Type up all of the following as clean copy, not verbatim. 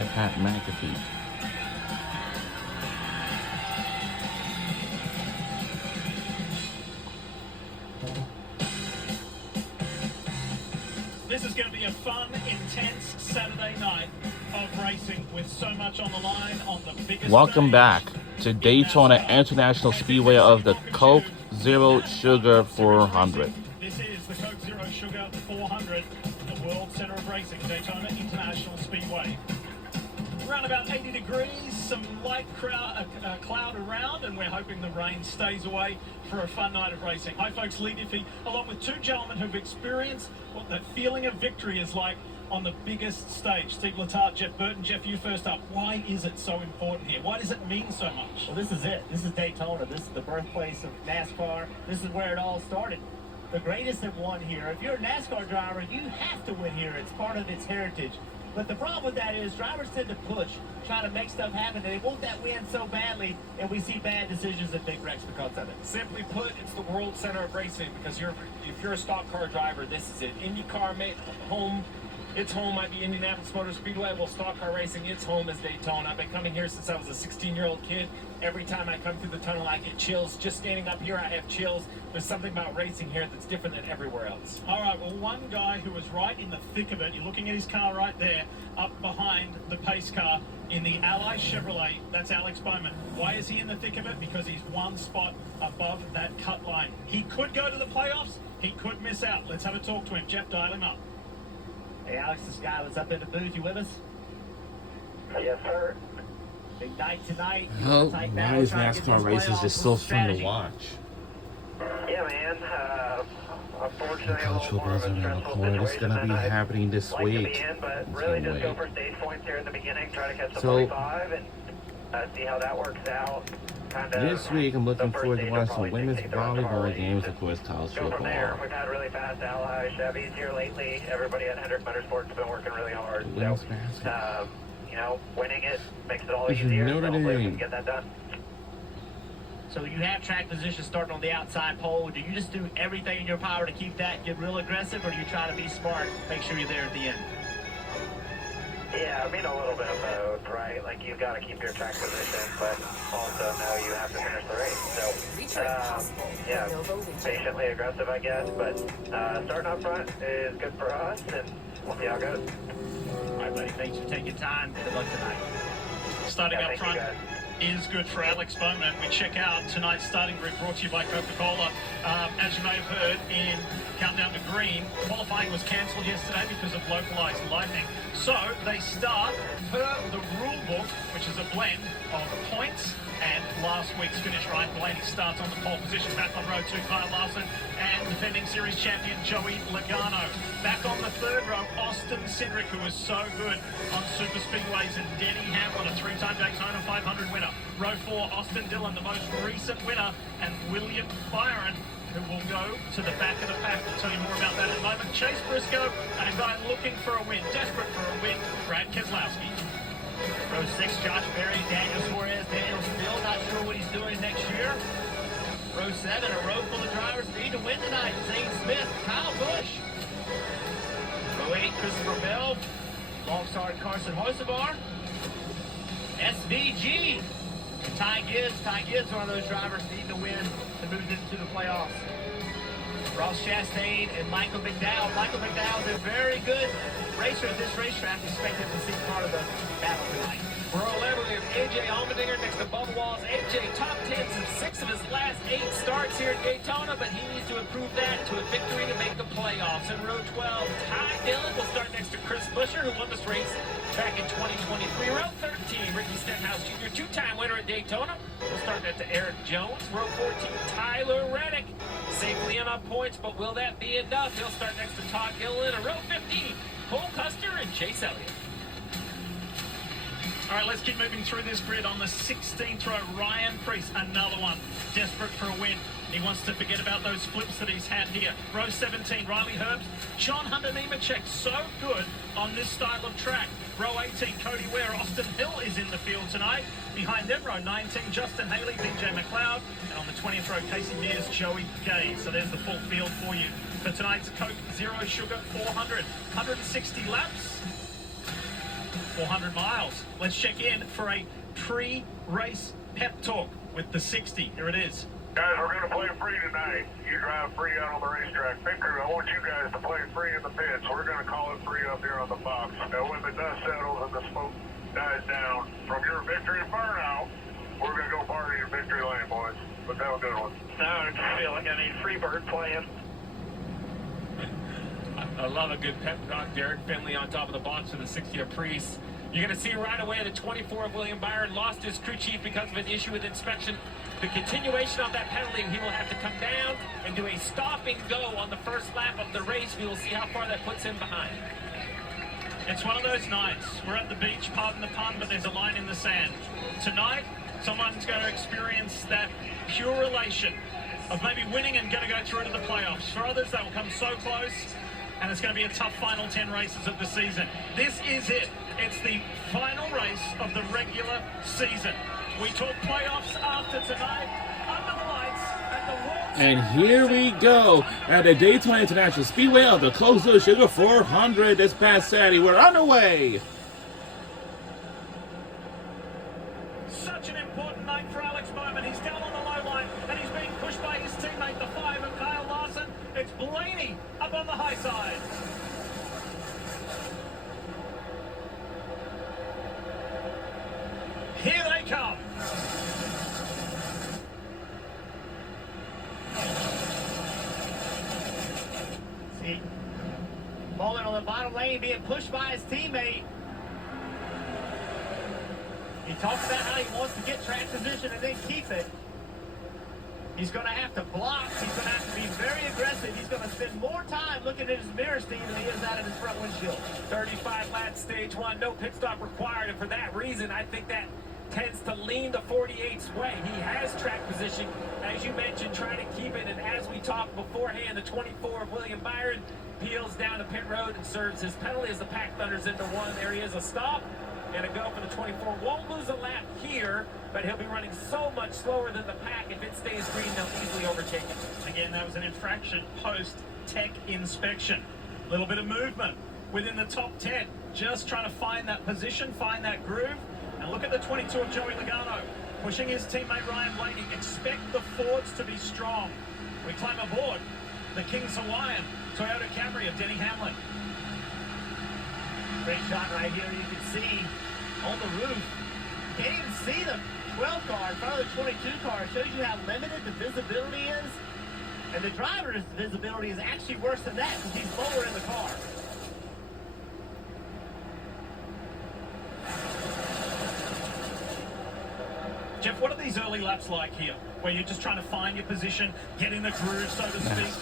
Yeah, Pat McAfee. This is going to be a fun, intense Saturday night of racing with so much on the line on the biggest Welcome stage back to in Daytona NASCAR. International Speedway of the Coke Zero Sugar 400. This is the Coke Zero Sugar 400, the World Center of Racing, Daytona International Speedway. Around about 80 degrees, some light cloud around, and we're hoping the rain stays away for a fun night of racing. Hi folks, Lee Diffie, along with two gentlemen who've experienced what that feeling of victory is like on the biggest stage. Steve Letarte, Jeff Burton. Jeff, you first up. Why is it so important here? Why does it mean so much? Well, this is it. This is Daytona. This is the birthplace of NASCAR. This is where it all started. The greatest have won here. If you're a NASCAR driver, you have to win here. It's part of its heritage. But the problem with that is drivers tend to push, try to make stuff happen, and they want that win so badly, and we see bad decisions and big wrecks because of it. Simply put, it's the World Center of Racing, because if you're a stock car driver, this is it. IndyCar home. Its home might be Indianapolis Motor Speedway. Well, stock car racing, its home is Daytona. I've been coming here since I was a 16-year-old kid. Every time I come through the tunnel, I get chills. Just standing up here, I have chills. There's something about racing here that's different than everywhere else. All right, well, one guy who was right in the thick of it, you're looking at his car right there, up behind the pace car in the Ally Chevrolet, that's Alex Bowman. Why is he in the thick of it? Because he's one spot above that cut line. He could go to the playoffs. He could miss out. Let's have a talk to him. Jeff, dial him up. Hey, Alex, this guy was up in the booth. You with us? Yes, sir. Big night tonight. Oh, why is NASCAR races just so fun to watch? Yeah, man. Unfortunately, a Cultural little more of Blizzard a in the stressful corner. It's situation gonna be than I'd happening this like to be week. in, but Can't really just go wait. for stage points here in the beginning, try to catch the So, 45 and see how that works out. This week, I'm looking forward to watching some women's volleyball games, of course, college Go from there. football. We've had really fast Ally Chevys here lately. Everybody at Hendrick Motorsports has been working really hard. Women's So, basketball. winning it makes it all This is easier. Notre So hopefully we Dame. can get that done. So you have track position starting on the outside pole. Do you just do everything in your power to keep that, get real aggressive, or do you try to be smart, make sure you're there at the end? Yeah, I mean a little bit of both, right? Like you've got to keep your track position, but also know you have to finish the race. So, yeah, patiently aggressive, I guess. But starting up front is good for us, and we'll see how it goes. All right, buddy. Thanks for taking time. Good luck tonight. Starting Yeah, up thank you, front guys. is good for Alex Bowman. We check out tonight's starting grid brought to you by Coca-Cola. As you may have heard in Countdown to Green, qualifying was cancelled yesterday because of localized lightning. So they start per the rule book, which is a blend of points and last week's finish. Ryan Blaney starts on the pole position. Back on row 2, Kyle Larson and defending series champion Joey Logano. Back on the third row, Austin Cindric, who was so good on super speedways, and Denny Hamlin, a 3-time Daytona 500 winner. Row 4, Austin Dillon, the most recent winner, and William Byron, who will go to the back of the pack. We'll tell you more about that in a moment. Chase Briscoe, and a guy looking for a win, desperate for a win, Brad Keselowski. Row 6, Josh Berry, Daniel Suarez. Daniel still not sure what he's doing next year. Row 7, a row full of drivers need to win tonight. Zane Smith, Kyle Busch. Row 8, Christopher Bell, alongside Carson Hocevar. SVG, Ty Gibbs. Ty Gibbs, one of those drivers needing to win to move into the playoffs. Ross Chastain and Michael McDowell. Michael McDowell is a very good racer at this racetrack. Expected to see part of the battle tonight. Row 11, we have A.J. Allmendinger next to Bubba Wallace. A.J. top 10 in 6 of his last 8 starts here at Daytona, but he needs to improve that to a victory to make the playoffs. In row 12, Ty Dillon will start next to Chris Buescher, who won this race back in 2023. Row 13, Ricky Stenhouse Jr., 2-time winner at Daytona. We'll start that to Eric Jones. Row 14, Tyler Reddick, safely enough points, but will that be enough? He'll start next to Todd Gilliland. In row 15, Cole Custer and Chase Elliott. All right, let's keep moving through this grid. On the 16th row, Ryan Preece, another one, desperate for a win. He wants to forget about those flips that he's had here. Row 17, Riley Herbst, John Hunter Nemechek, so good on this style of track. Row 18, Cody Ware, Austin Hill is in the field tonight. Behind them, row 19, Justin Haley, BJ McLeod. And on the 20th row, Casey Mears, Joey Gay. So there's the full field for you for tonight's Coke Zero Sugar 400. 160 laps. 400 miles. Let's check in for a pre-race pep talk with the 60. Here it is. Guys, we're going to play free tonight. You drive free out on the racetrack. Victor, I want you guys to play free in the pits. We're going to call it free up here on the box. And when the dust settles and the smoke dies down from your victory burnout, we're going to go party in Victory Lane, boys. But that was a good one. No, I just feel like I need Freebird playing. I love a good pep talk. Derek Finley on top of the box for the 60th Priest. You're going to see right away the 24 of William Byron lost his crew chief because of an issue with inspection. The continuation of that penalty, he will have to come down and do a stop and go on the first lap of the race. We will see how far that puts him behind. It's one of those nights. We're at the beach, pardon the pun, but there's a line in the sand. Tonight, someone's going to experience that pure elation of maybe winning and going to go through to the playoffs. For others, that will come so close, and it's going to be a tough final 10 races of the season. This is it. It's the final race of the regular season. We talk playoffs after tonight, under the lights, at the World And here we go at the Daytona International Speedway of the Close to the Sugar 400 this past Saturday. We're underway. Such an important night for Alex Bowman. He's down on the low line, and he's being pushed by his teammate, the 5 of Kyle Larson. It's Blaney up on the high side. Here they come. See, Bowman on the bottom lane being pushed by his teammate. He talks about how he wants to get track position and then keep it. He's going to have to block. He's going to have to be very aggressive. He's going to spend more time looking at his mirror steam than he is out of his front windshield. 35 laps, stage 1, no pit stop required, and for that reason, I think that tends to lean the 48's way. He has track position, as you mentioned, trying to keep it, and as we talked beforehand, the 24 of William Byron peels down to pit road and serves his penalty as the Pack thunders into one. There he is, a stop and a go for the 24. Won't lose a lap here, but he'll be running so much slower than the Pack. If it stays green, they'll easily overtake him. Again, that was an infraction post-tech inspection. A little bit of movement within the top 10. Just trying to find that position, find that groove. And look at the 22 of Joey Logano, pushing his teammate Ryan Blaney. Expect the Fords to be strong. We climb aboard the King's Hawaiian Toyota Camry of Denny Hamlin. Great shot right here. You can see on the roof. You can't even see the 12 car in front of the 22 car. It shows you how limited the visibility is. And the driver's visibility is actually worse than that because he's lower in the car. Jeff, what are these early laps like here? Where you're just trying to find your position, get in the groove, so to speak?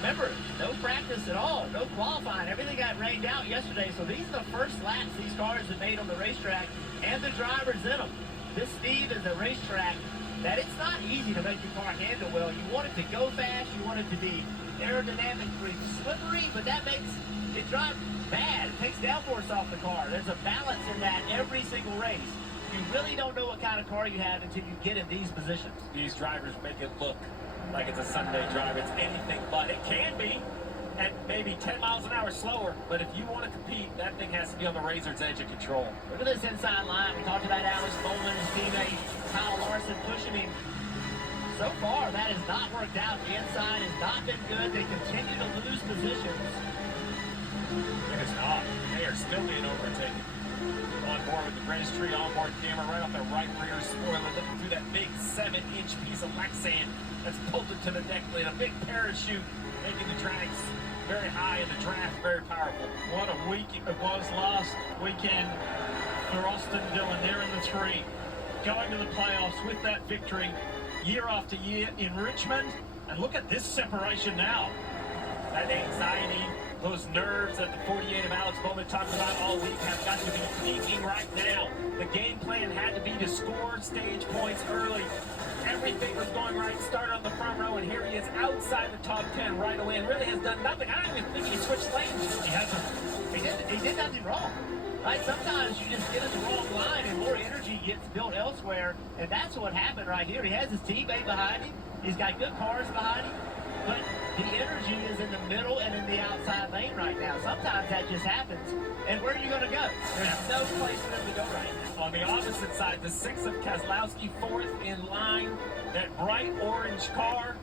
Remember, no practice at all, no qualifying. Everything got rained out yesterday, so these are the first laps these cars have made on the racetrack, and the drivers in them. This, Steve, is a racetrack that it's not easy to make your car handle well. You want it to go fast, you want it to be aerodynamically slippery, but that makes it drive bad. It takes downforce off the car. There's a balance in that every single race. You really don't know what kind of car you have until you get in these positions. These drivers make it look like it's a Sunday drive. It's anything but. It can be at maybe 10 miles an hour slower, but if you want to compete, that thing has to be on the razor's edge of control. Look at this inside line. We talked about Alex Bowman, his teammate Kyle Larson pushing him. So far, that has not worked out. The inside has not been good. They continue to lose positions. It is not. They are still being overtaken. On board with the registry onboard camera right off the right rear spoiler, looking through that big 7-inch piece of Lexan that's bolted to the deck plate. A big parachute making the drags very high and the draft very powerful. What a week it was last weekend for Austin Dillon. They're in the 3, going to the playoffs with that victory year after year in Richmond. And look at this separation now. That anxiety, those nerves that the 48 of Alex Bowman talked about all week have got to be peaking right now. The game plan had to be to score stage points early. Everything was going right, start on the front row, and here he is outside the top 10 right away and really has done nothing. I don't even think he switched lanes. He hasn't. He did nothing wrong. Right? Sometimes you just get in the wrong line and more energy gets built elsewhere, and that's what happened right here. He has his teammate behind him. He's got good cars behind him, but The energy is in the middle and in the outside lane right now. Sometimes that just happens. And where are you going to go? There's no place for them to go right now. On the opposite side, the 6 of Keselowski, 4th in line. That bright orange car.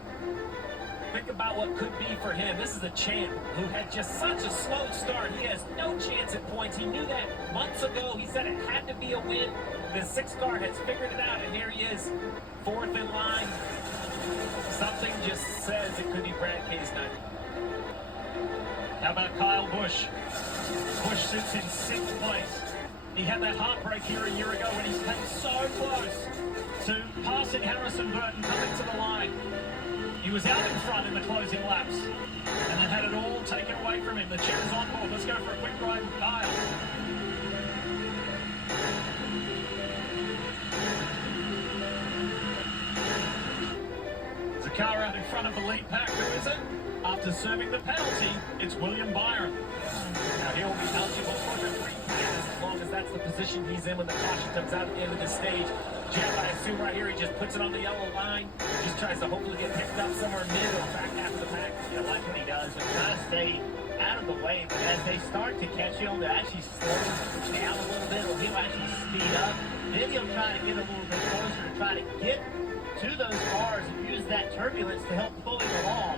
Think about what could be for him. This is a champ who had just such a slow start. He has no chance at points. He knew that months ago. He said it had to be a win. The 6 car has figured it out, and here he is, 4th in line. Something just says it could be Brad K's night. How about Kyle Busch? Busch sits in 6th place. He had that heartbreak here a year ago when he came so close to passing Harrison Burton coming to the line. He was out in front in the closing laps and then had it all taken away from him. The chair's on board. Let's go for a quick ride with Kyle. There's a car out in front of the lead pack. Who is it? After serving the penalty, it's William Byron. Now he'll be eligible for the free pass as long as that's the position he's in when the caution comes out at the end of the stage. Jeff, I assume right here he just puts it on the yellow line. Just tries to hopefully get picked up somewhere mid or back after the pack. You like what he does, and try to stay out of the way. But as they start to catch him, they'll actually slow down a little bit, or he'll actually speed up. Then he'll try to get a little bit closer to try to get to those cars and use that turbulence to help pull him along.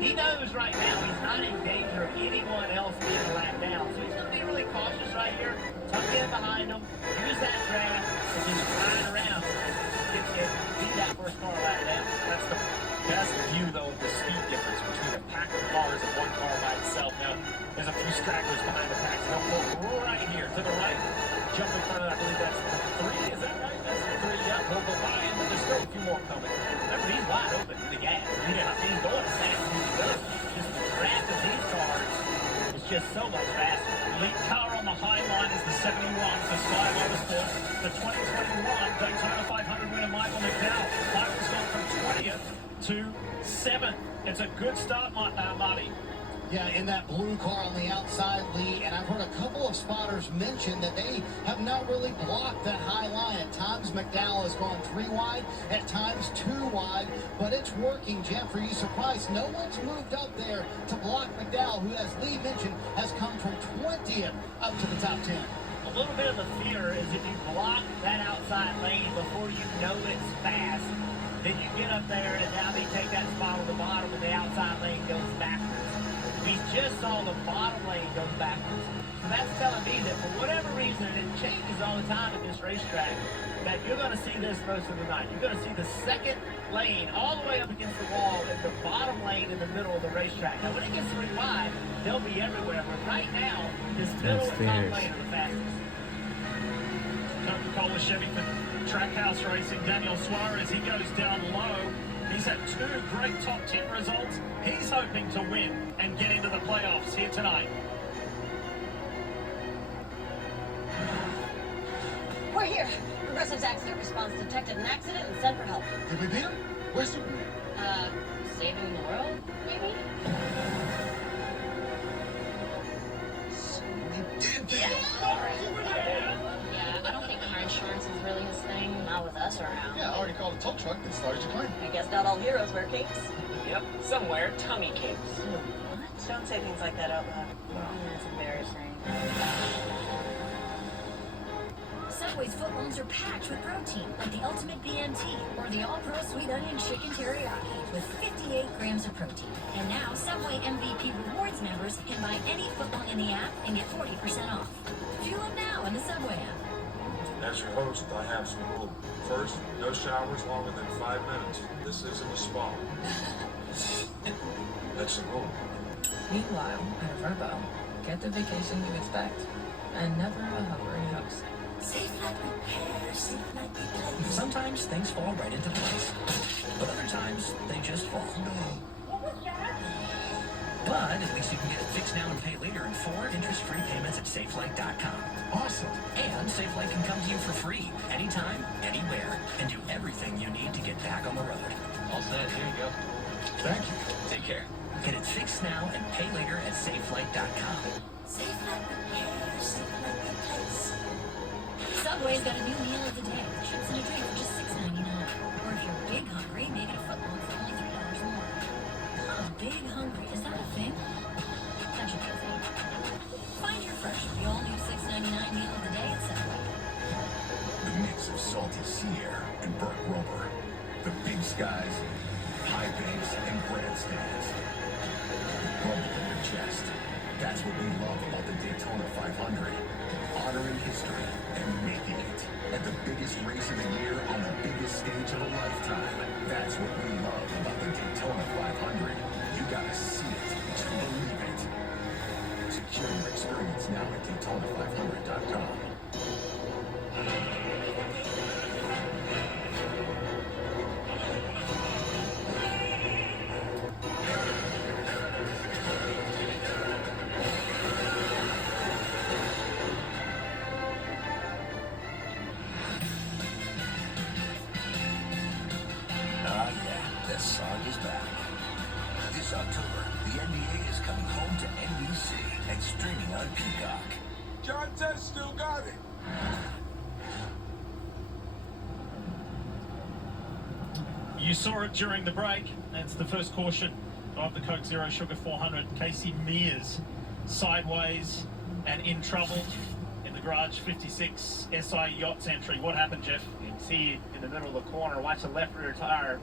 He knows right now he's not in danger of anyone else being a lap down. So he's going to be really cautious right here. Tuck in behind him, use that draft, and just ride around. Beat that first car lap down. That's the best view, though, of the speed difference between a pack of cars and one car by itself. Now, there's a few stragglers behind the pack. So they'll go right here to the right. Jump in front of that. I believe that's the 3. Is that right? That's the 3. Yeah, we'll go by him, but there's still a few more coming. Remember, he's wide open to the gas. He's going as fast as he goes. Just the draft of these cars is just so much faster. Lead car on the high line is the 71 for Sky Motorsports. The 2021 Daytona 500 winner Michael McDowell. Michael's gone from 20th to 7th. It's a good start, Marty. Yeah, in that blue car on the outside, Lee, and I've heard a couple of spotters mention that they have not really blocked that high line. At times, McDowell has gone 3 wide, at times 2 wide, but it's working, Jeff. Are you surprised? No one's moved up there to block McDowell, who, as Lee mentioned, has come from 20th up to the top 10. A little bit of the fear is if you block that outside lane before you know it's fast, then you get up there and now they take that spot on the bottom and the outside lane goes backwards. We just saw the bottom lane go backwards. So that's telling me that for whatever reason, and it changes all the time at this racetrack, that you're going to see this most of the night. You're going to see the second lane all the way up against the wall and the bottom lane in the middle of the racetrack. Now, when it gets 3 wide, they'll be everywhere. But right now, this middle and top lane are the fastest. Coca-Cola Chevy for Trackhouse Racing. Daniel Suarez, he goes down low. He's had 2 great top 10 results. He's hoping to win and get into the playoffs here tonight. We're here. Progressive's accident response detected an accident and sent for help. Did we beat him? Where's the... Saving the world, maybe? We did that! Yeah, I don't think car insurance is really his thing. Not with us around. Yeah, I already called a tow truck and started your claim. I guess not all heroes wear capes. Yep, somewhere, tummy capes. What? Don't say things like that out loud. That's embarrassing. Subway's footlongs are packed with protein, like the Ultimate BMT or the All-Pro Sweet Onion Chicken Teriyaki with 58 grams of protein. And now, Subway MVP Rewards members can buy any footlong in the app and get 40% off. Fuel up now in the Subway app. As your host, I have some rules. First, no showers longer than 5 minutes. This isn't a spa. That's the rule. Meanwhile, at Vrbo, get the vacation you expect, and never a hovering host. Safe like repair, safe like replace. Sometimes things fall right into place, but other times they just fall. But at least you can get it fixed now and pay later in 4 interest-free payments at SafeLight.com. Awesome. And SafeLight can come to you for free, anytime, anywhere, and do everything you need to get back on the road. All set, here you go. Thank you. Take care. Get it fixed now and pay later at SafeLight.com. Safe like repair, safe like replace. Subway's got a new meal of the day with chips and a drink for just $6.99. Or if you're big hungry, make it a footlong for only $3 more. big hungry. Is that a thing? Country Music. Find your fresh with the all-new $6.99 meal of the day at Subway. The mix of salty sea air and burnt rubber. The big skies, high banks, and grandstands. Rumble in your chest. That's what we love about the Daytona 500. Honoring history and making it. At the biggest race of the year on the biggest stage of a lifetime. That's what we love about the Daytona 500. You gotta see it to believe it. Secure your experience now at Daytona500.com. The sun is back. This October, the NBA is coming home to NBC and streaming on Peacock. John Test still got it. You saw it during the break. That's the first caution of the Coke Zero Sugar 400. Casey Mears sideways and in trouble in the Garage 56 SI Yachts entry. What happened, Jeff? You can see in the middle of the corner, watch the left rear tire.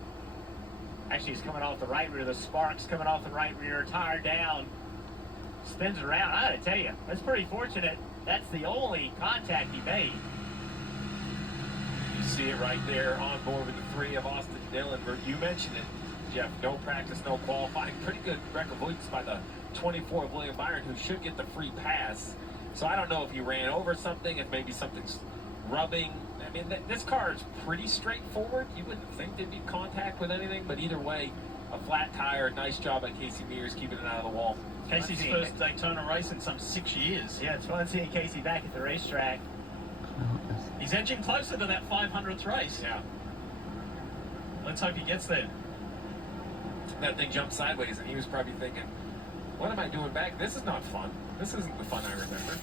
Actually, he's coming off the right rear. The sparks coming off the right rear tire down. Spins it around. I gotta tell you, that's pretty fortunate. That's the only contact he made. You see it right there on board with the 3 of Austin Dillon. You mentioned it, Jeff. No practice, no qualifying. Pretty good record avoidance by the 24 of William Byron, who should get the free pass. So I don't know if he ran over something, if maybe something's rubbing. I mean, this car is pretty straightforward. You wouldn't think there'd be contact with anything, but either way, a flat tire. Nice job by Casey Mears keeping it out of the wall. Casey's first Daytona race in some 6 years. Yeah, it's fun seeing Casey back at the racetrack. He's edging closer to that 500th race. Yeah. Let's hope he gets there. That thing jumped sideways, and he was probably thinking, what am I doing back? This is not fun. This isn't the fun I remember.